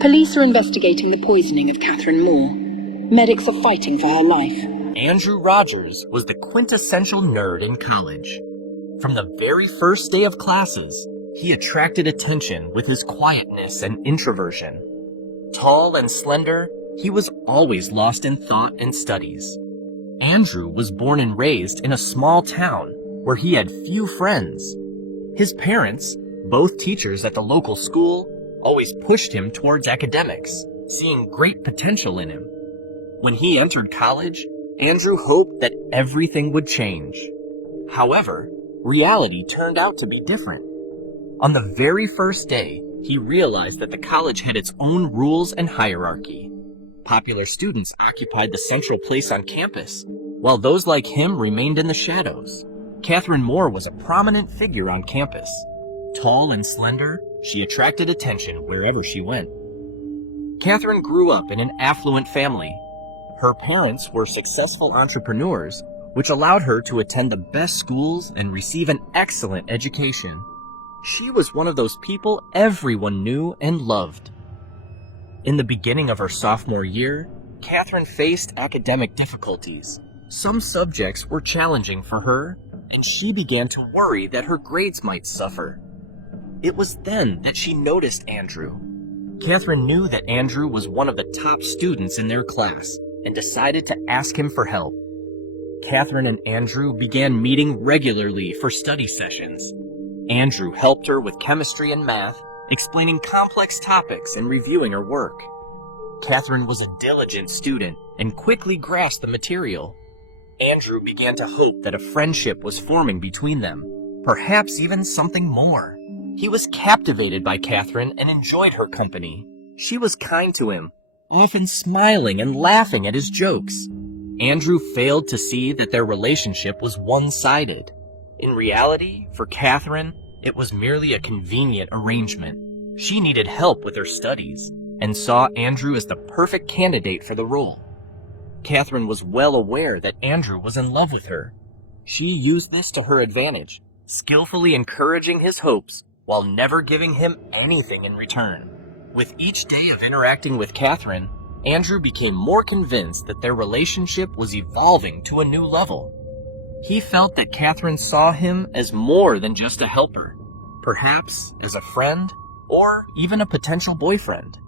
Police are investigating the poisoning of Catherine Moore. Medics are fighting for her life. Andrew Rogers was the quintessential nerd in college. From the very first day of classes, he attracted attention with his quietness and introversion. Tall and slender, he was always lost in thought and studies. Andrew was born and raised in a small town where he had few friends. His parents, both teachers at the local school, always pushed him towards academics, seeing great potential in him. When he entered college, Andrew hoped that everything would change. However, reality turned out to be different. On the very first day, he realized that the college had its own rules and hierarchy. Popular students occupied the central place on campus, while those like him remained in the shadows. Catherine Moore was a prominent figure on campus. Tall and slender, she attracted attention wherever she went. Catherine grew up in an affluent family. Her parents were successful entrepreneurs, which allowed her to attend the best schools and receive an excellent education. She was one of those people everyone knew and loved. In the beginning of her sophomore year, Catherine faced academic difficulties. Some subjects were challenging for her, and she began to worry that her grades might suffer. It was then that she noticed Andrew. Catherine knew that Andrew was one of the top students in their class and decided to ask him for help. Catherine and Andrew began meeting regularly for study sessions. Andrew helped her with chemistry and math, explaining complex topics and reviewing her work. Catherine was a diligent student and quickly grasped the material. Andrew began to hope that a friendship was forming between them, perhaps even something more. He was captivated by Catherine and enjoyed her company. She was kind to him, often smiling and laughing at his jokes. Andrew failed to see that their relationship was one-sided. In reality, for Catherine, it was merely a convenient arrangement. She needed help with her studies and saw Andrew as the perfect candidate for the role. Catherine was well aware that Andrew was in love with her. She used this to her advantage, skillfully encouraging his hopes while never giving him anything in return. With each day of interacting with Catherine, Andrew became more convinced that their relationship was evolving to a new level. He felt that Catherine saw him as more than just a helper, perhaps as a friend or even a potential boyfriend.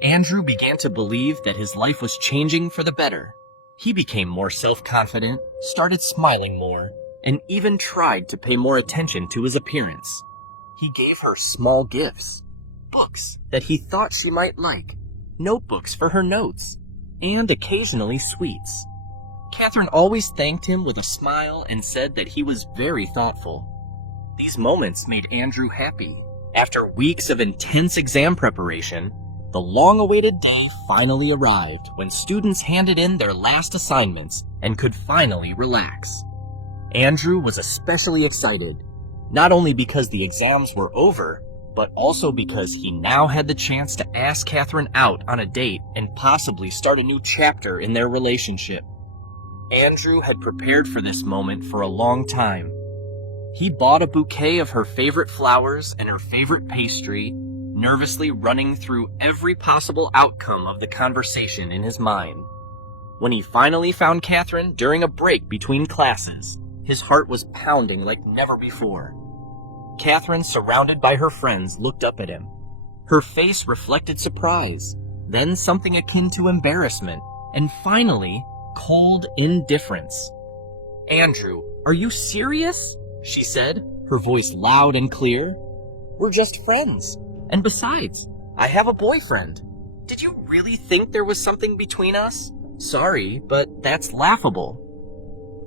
Andrew began to believe that his life was changing for the better. He became more self-confident, started smiling more, and even tried to pay more attention to his appearance. He gave her small gifts, books that he thought she might like, notebooks for her notes, and occasionally sweets. Catherine always thanked him with a smile and said that he was very thoughtful. These moments made Andrew happy. After weeks of intense exam preparation, the long-awaited day finally arrived when students handed in their last assignments and could finally relax. Andrew was especially excited, not only because the exams were over, but also because he now had the chance to ask Catherine out on a date and possibly start a new chapter in their relationship. Andrew had prepared for this moment for a long time. He bought a bouquet of her favorite flowers and her favorite pastry, nervously running through every possible outcome of the conversation in his mind. When he finally found Catherine during a break between classes, his heart was pounding like never before. Catherine, surrounded by her friends, looked up at him. Her face reflected surprise, then something akin to embarrassment, and finally, cold indifference. "Andrew, are you serious?" she said, her voice loud and clear. "We're just friends. And besides, I have a boyfriend. Did you really think there was something between us? Sorry, but that's laughable."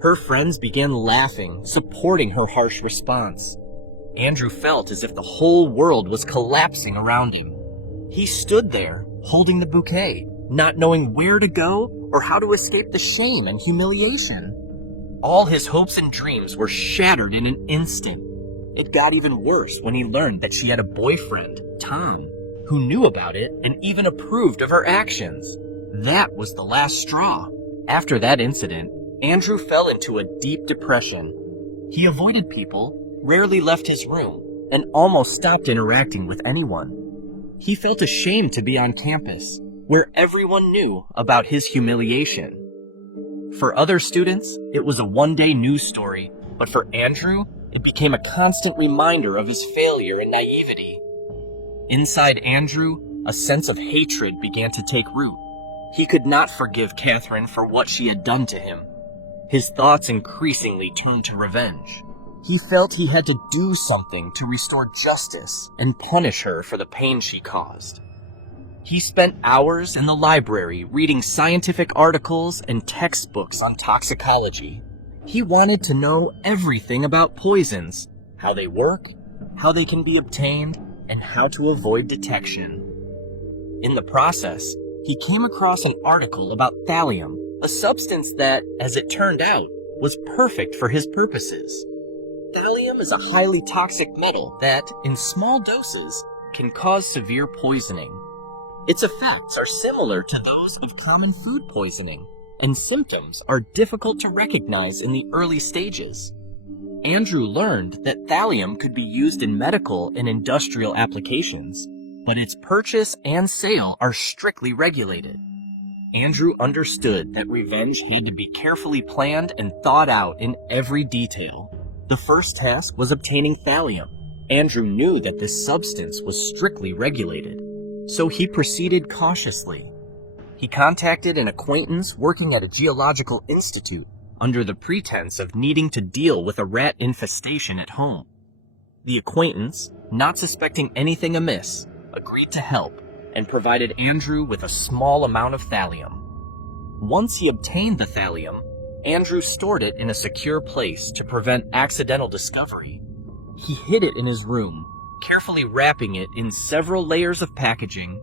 Her friends began laughing, supporting her harsh response. Andrew felt as if the whole world was collapsing around him. He stood there, holding the bouquet, not knowing where to go or how to escape the shame and humiliation. All his hopes and dreams were shattered in an instant. It got even worse when he learned that she had a boyfriend, Tom, who knew about it and even approved of her actions. That was the last straw. After that incident, Andrew fell into a deep depression. He avoided people, rarely left his room, and almost stopped interacting with anyone. He felt ashamed to be on campus, where everyone knew about his humiliation. For other students, it was a one-day news story, but for Andrew, it became a constant reminder of his failure and naivety. Inside Andrew, a sense of hatred began to take root. He could not forgive Catherine for what she had done to him. His thoughts increasingly turned to revenge. He felt he had to do something to restore justice and punish her for the pain she caused. He spent hours in the library reading scientific articles and textbooks on toxicology. He wanted to know everything about poisons, how they work, how they can be obtained, and how to avoid detection. In the process, he came across an article about thallium, a substance that, as it turned out, was perfect for his purposes. Thallium is a highly toxic metal that, in small doses, can cause severe poisoning. Its effects are similar to those of common food poisoning, and symptoms are difficult to recognize in the early stages. Andrew learned that thallium could be used in medical and industrial applications, but its purchase and sale are strictly regulated. Andrew understood that revenge had to be carefully planned and thought out in every detail. The first task was obtaining thallium. Andrew knew that this substance was strictly regulated, so he proceeded cautiously. He contacted an acquaintance working at a geological institute under the pretense of needing to deal with a rat infestation at home. The acquaintance, not suspecting anything amiss, agreed to help and provided Andrew with a small amount of thallium. Once he obtained the thallium, Andrew stored it in a secure place to prevent accidental discovery. He hid it in his room, carefully wrapping it in several layers of packaging.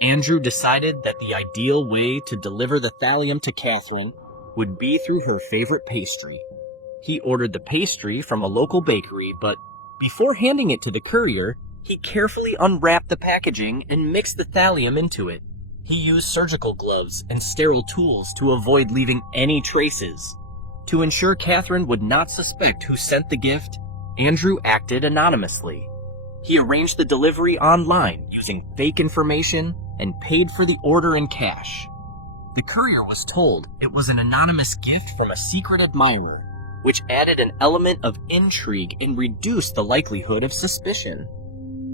Andrew decided that the ideal way to deliver the thallium to Catherine would be through her favorite pastry. He ordered the pastry from a local bakery, but before handing it to the courier, he carefully unwrapped the packaging and mixed the thallium into it. He used surgical gloves and sterile tools to avoid leaving any traces. To ensure Catherine would not suspect who sent the gift, Andrew acted anonymously. He arranged the delivery online using fake information and paid for the order in cash. The courier was told it was an anonymous gift from a secret admirer, which added an element of intrigue and reduced the likelihood of suspicion.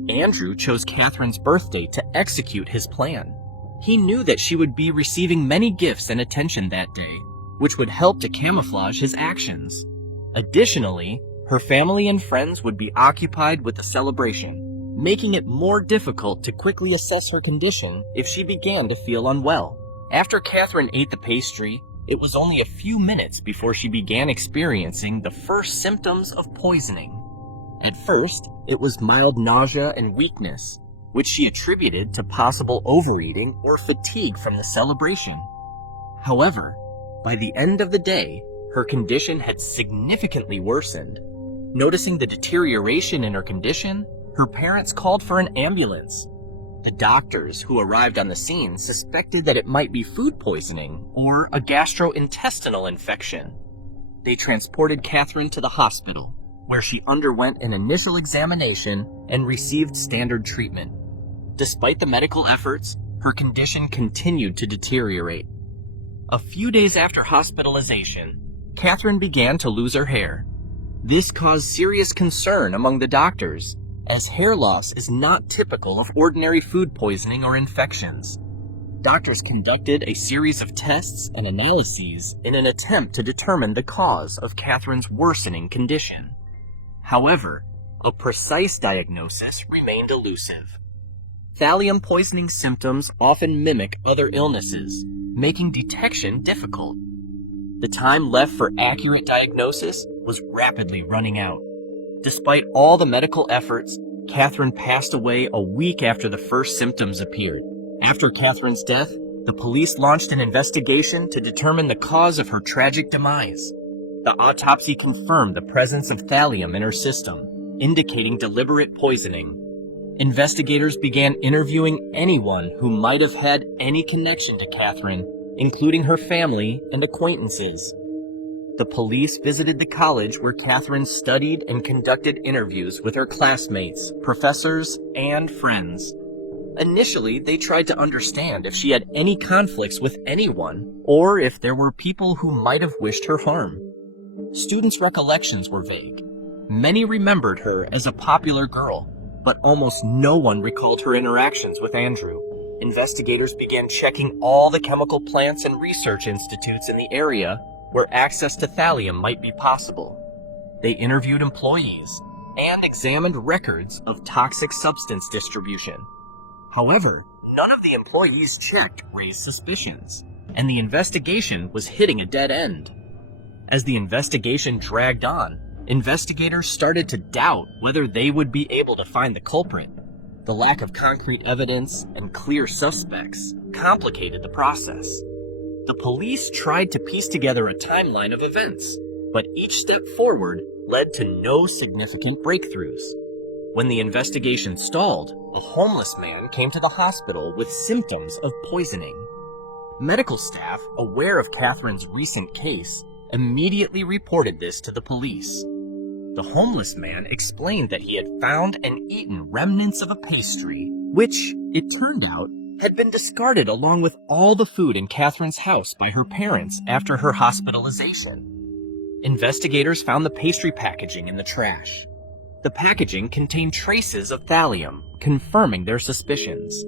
Andrew chose Catherine's birthday to execute his plan. He knew that she would be receiving many gifts and attention that day, which would help to camouflage his actions. Additionally, her family and friends would be occupied with the celebration, making it more difficult to quickly assess her condition if she began to feel unwell. After Catherine ate the pastry, it was only a few minutes before she began experiencing the first symptoms of poisoning. At first, it was mild nausea and weakness, which she attributed to possible overeating or fatigue from the celebration. However, by the end of the day, her condition had significantly worsened. Noticing the deterioration in her condition, her parents called for an ambulance. The doctors who arrived on the scene suspected that it might be food poisoning or a gastrointestinal infection. They transported Catherine to the hospital, where she underwent an initial examination and received standard treatment. Despite the medical efforts, her condition continued to deteriorate. A few days after hospitalization, Catherine began to lose her hair. This caused serious concern among the doctors, as hair loss is not typical of ordinary food poisoning or infections. Doctors conducted a series of tests and analyses in an attempt to determine the cause of Catherine's worsening condition. However, a precise diagnosis remained elusive. Thallium poisoning symptoms often mimic other illnesses, making detection difficult. The time left for accurate diagnosis was rapidly running out. Despite all the medical efforts, Catherine passed away a week after the first symptoms appeared. After Catherine's death, the police launched an investigation to determine the cause of her tragic demise. The autopsy confirmed the presence of thallium in her system, indicating deliberate poisoning. Investigators began interviewing anyone who might have had any connection to Catherine, including her family and acquaintances. The police visited the college where Catherine studied and conducted interviews with her classmates, professors, and friends. Initially, they tried to understand if she had any conflicts with anyone, or if there were people who might have wished her harm. Students' recollections were vague. Many remembered her as a popular girl, but almost no one recalled her interactions with Andrew. Investigators began checking all the chemical plants and research institutes in the area where access to thallium might be possible. They interviewed employees and examined records of toxic substance distribution. However, none of the employees checked raised suspicions, and the investigation was hitting a dead end. As the investigation dragged on, investigators started to doubt whether they would be able to find the culprit. The lack of concrete evidence and clear suspects complicated the process. The police tried to piece together a timeline of events, but each step forward led to no significant breakthroughs. When the investigation stalled, a homeless man came to the hospital with symptoms of poisoning. Medical staff, aware of Catherine's recent case, immediately reported this to the police. The homeless man explained that he had found and eaten remnants of a pastry, which, it turned out, had been discarded along with all the food in Catherine's house by her parents after her hospitalization. Investigators found the pastry packaging in the trash. The packaging contained traces of thallium, confirming their suspicions.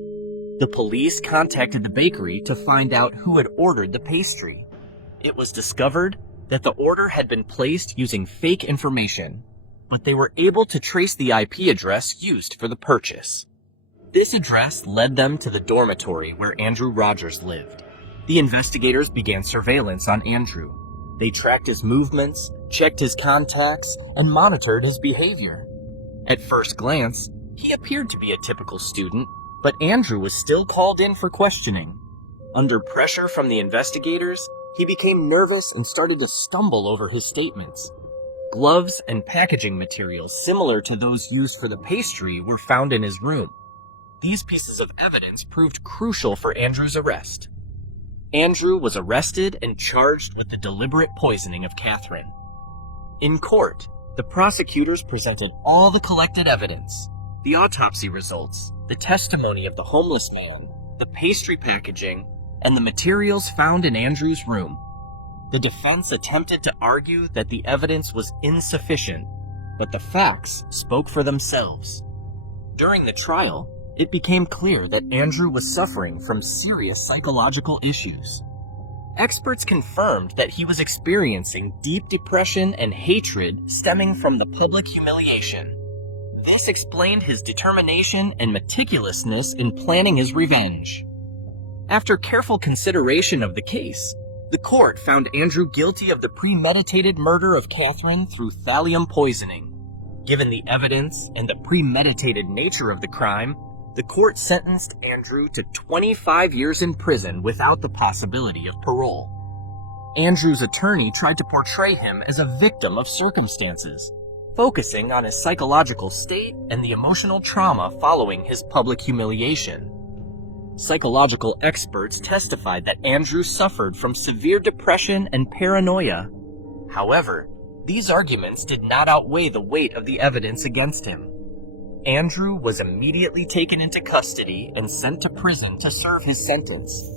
The police contacted the bakery to find out who had ordered the pastry. It was discovered that the order had been placed using fake information, but they were able to trace the IP address used for the purchase. This address led them to the dormitory where Andrew Rogers lived. The investigators began surveillance on Andrew. They tracked his movements, checked his contacts, and monitored his behavior. At first glance, he appeared to be a typical student, but Andrew was still called in for questioning. Under pressure from the investigators, he became nervous and started to stumble over his statements. Gloves and packaging materials similar to those used for the pastry were found in his room. These pieces of evidence proved crucial for Andrew's arrest. Andrew was arrested and charged with the deliberate poisoning of Catherine. In court, the prosecutors presented all the collected evidence: the autopsy results, the testimony of the homeless man, the pastry packaging, and the materials found in Andrew's room. The defense attempted to argue that the evidence was insufficient, but the facts spoke for themselves. During the trial, it became clear that Andrew was suffering from serious psychological issues. Experts confirmed that he was experiencing deep depression and hatred stemming from the public humiliation. This explained his determination and meticulousness in planning his revenge. After careful consideration of the case, the court found Andrew guilty of the premeditated murder of Catherine through thallium poisoning. Given the evidence and the premeditated nature of the crime, the court sentenced Andrew to 25 years in prison without the possibility of parole. Andrew's attorney tried to portray him as a victim of circumstances, focusing on his psychological state and the emotional trauma following his public humiliation. Psychological experts testified that Andrew suffered from severe depression and paranoia. However, these arguments did not outweigh the weight of the evidence against him. Andrew was immediately taken into custody and sent to prison to serve his sentence.